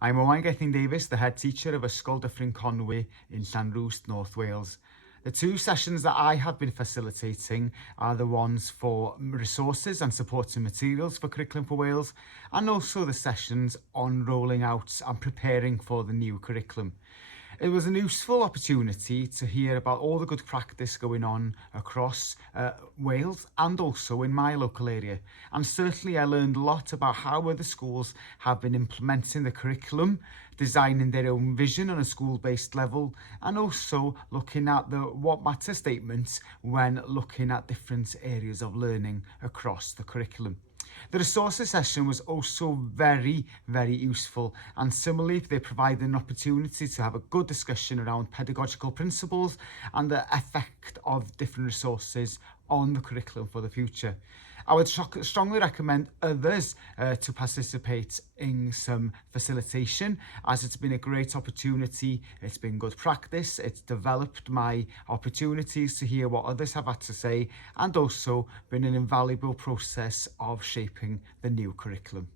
I'm Owain Davies, the head teacher of Ysgol Dyffryn Conwy in Llanrwst, North Wales. The two sessions that I have been facilitating are the ones for resources and supporting materials for Curriculum for Wales, and also the sessions on rolling out and preparing for the new curriculum. It was a useful opportunity to hear about all the good practice going on across Wales and also in my local area. And certainly I learned a lot about how other schools have been implementing the curriculum, designing their own vision on a school-based level, and also looking at the what matter statements when looking at different areas of learning across the curriculum. The resources session was also very useful, and similarly they provided an opportunity to have a good discussion around pedagogical principles and the effect of different resources on the curriculum for the future. I would strongly recommend others to participate in some facilitation, as it's been a great opportunity, it's been good practice, it's developed my opportunities to hear what others have had to say, and also been an invaluable process of shaping the new curriculum.